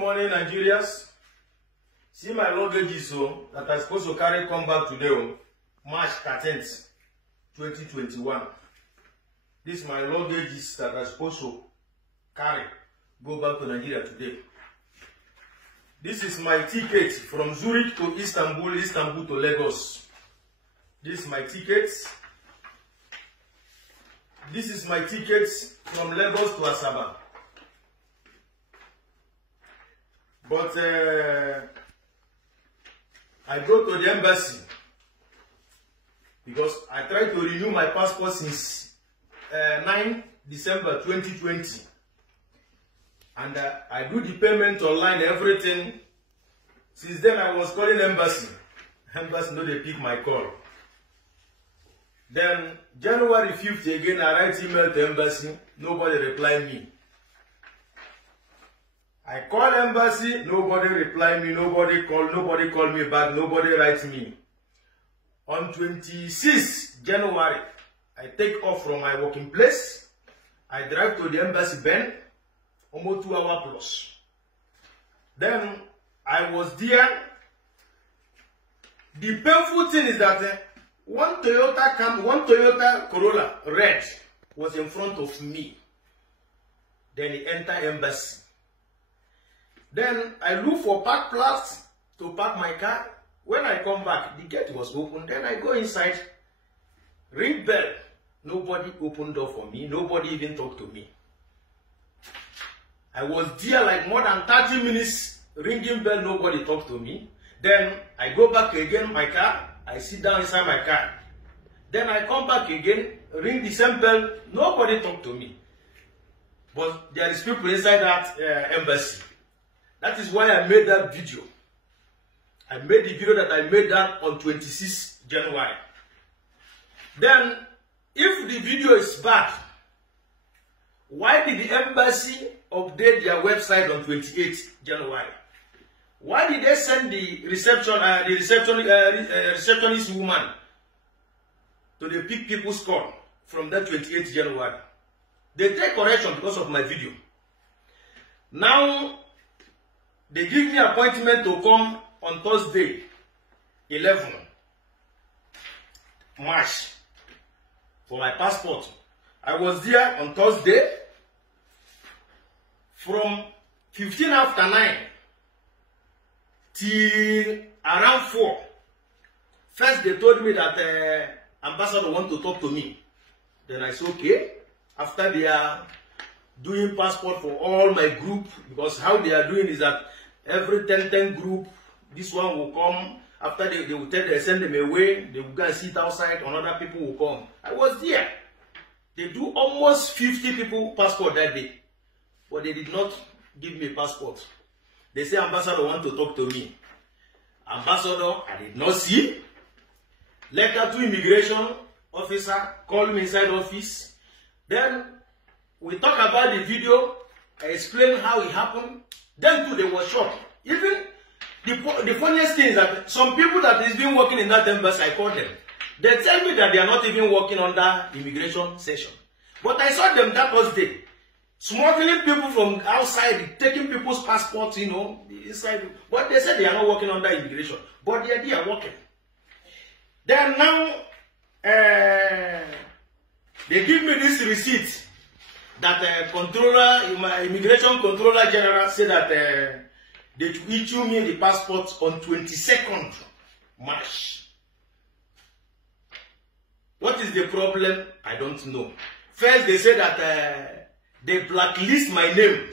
Morning, Nigerians. See my luggage so that I'm supposed to carry come back today, March 13th, 2021. This is my luggage that I'm supposed to carry go back to Nigeria today. This is my ticket from Zurich to Istanbul, Istanbul to Lagos. This is my ticket. This is my ticket from Lagos to Asaba. But I go to the embassy because I tried to renew my passport since 9 December 2020. And I do the payment online, everything. Since then, I was calling embassy. Embassy no, they pick my call. Then January 5th again, I write email to embassy. Nobody reply me. I call embassy, nobody reply me, nobody call me back, nobody write me. On 26th January, I take off from my working place. I drive to the embassy Ben, almost 2 hours plus. Then I was there. The painful thing is that one Toyota Corolla red was in front of me. Then he entered embassy. Then I look for park place to park my car. When I come back, the gate was open. Then I go inside, ring bell. Nobody opened door for me. Nobody even talked to me. I was there like more than 30 minutes, ringing bell. Nobody talked to me. Then I go back again, my car. I sit down inside my car. Then I come back again, ring the same bell. Nobody talked to me. But there is people inside that embassy. That is why I made that video. I made the video that I made that on 26 January. Then, if the video is bad, why did the embassy update their website on 28 January? Why did they send the receptionist woman to the pick people's call from that 28 January? They take correction because of my video. Now, they give me appointment to come on Thursday, 11 March, for my passport. I was there on Thursday from 15 after 9 till around 4. First, they told me that ambassador want to talk to me. Then I said, okay. After they are doing passport for all my group, because how they are doing is that every 10 group, this one will come. After they will tell they send them away, they will go and sit outside, another people will come. I was there. They do almost 50 people passport that day. But they did not give me a passport. They say ambassador want to talk to me. Ambassador, I did not see. Letter to immigration officer, call me inside office. Then we talk about the video. I explain how it happened. Then too, they were shocked. Even the funniest thing is that some people that has been working in that embassy, I call them. They tell me that they are not even working under immigration session. But I saw them that Thursday, smuggling people from outside, taking people's passports, you know, inside. But they said they are not working under immigration. But they are working. Then now, they give me this receipt that immigration controller general said that they should issue me the passport on 22nd March. What is the problem? I don't know. First, they said that they blacklist my name.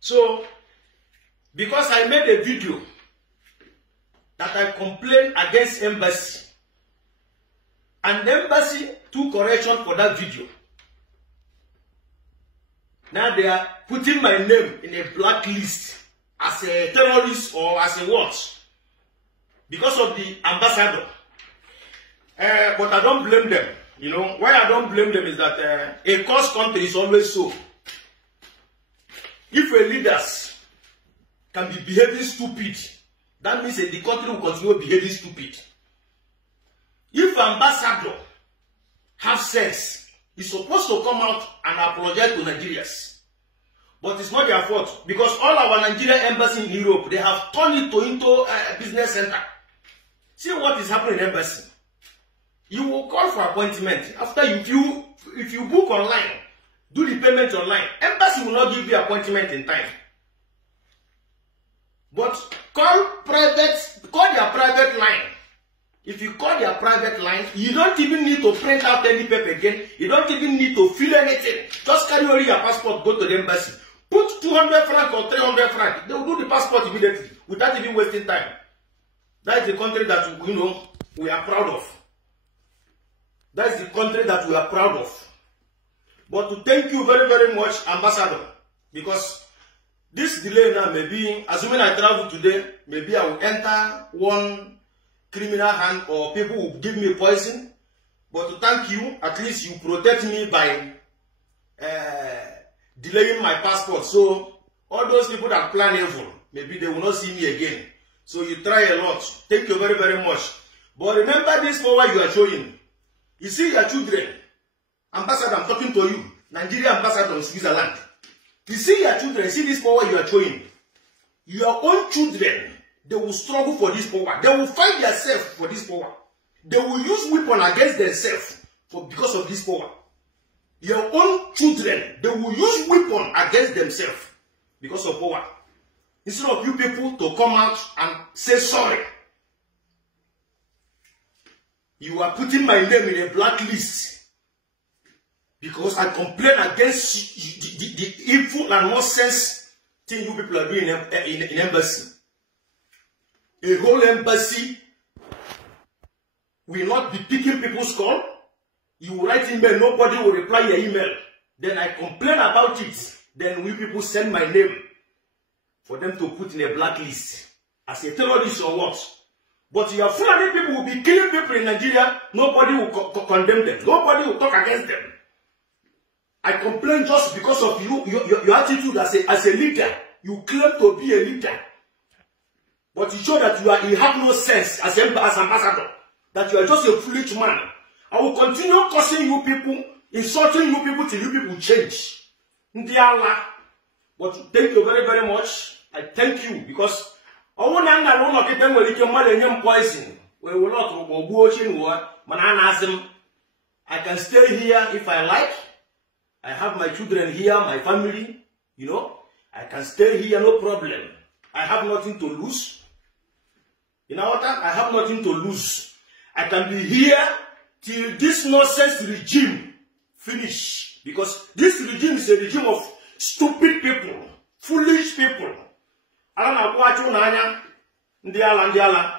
So, because I made a video that I complained against embassy, and the embassy took correction for that video. Now they are putting my name in a blacklist as a terrorist or as a what? Because of the ambassador. But I don't blame them. You know, why I don't blame them is that a cursed country is always so. If a leaders can be behaving stupid, that means that the country will continue behaving stupid. If ambassador have sense, he's supposed to come out and apologize to Nigerians. But it's not their fault because all our Nigerian embassy in Europe, they have turned it into a business center. See what is happening in embassy. You will call for appointment after if you book online, do the payment online. Embassy will not give you appointment in time. But call their private line. If you call their private line, you don't even need to print out any paper again. You don't even need to fill anything. Just carry only your passport, go to the embassy. Put 200 francs or 300 francs. They will do the passport immediately without even wasting time. That is the country that we are proud of. That is the country that we are proud of. But to thank you very, very much, Ambassador, because this delay now may be, assuming I travel today, maybe I will enter one criminal hand or people will give me poison. But to thank you, at least you protect me by delaying my passport. So all those people that plan evil, maybe they will not see me again. So you try a lot. Thank you very, very much. But remember this power you are showing. You see your children. Ambassador, I'm talking to you. Nigeria ambassador in Switzerland. You see your children, see this power you are showing. Your own children, they will struggle for this power. They will fight themselves for this power. They will use weapon against themselves because of this power. Your own children, they will use weapon against themselves because of power. Instead of you people to come out and say sorry. You are putting my name in a blacklist because I complain against the evil and nonsense thing you people are doing in embassy. A whole embassy will not be picking people's call. You write email, nobody will reply your email. Then I complain about it. Then we people send my name for them to put in a blacklist as a terrorist or what. But your Fulani people will be killing people in Nigeria. Nobody will condemn them. Nobody will talk against them. I complain just because of your attitude as a leader. You claim to be a leader. But you show that you have no sense as ambassador. That you are just a foolish man. I will continue cursing you people, insulting you people till you people change. But thank you very, very much. I thank you because I can stay here if I like. I have my children here, my family, I can stay here, no problem. I have nothing to lose. You know what? I have nothing to lose. I can be here till this nonsense regime finish. Because this regime is a regime of stupid people, foolish people. I don't know what you know. Ndiala.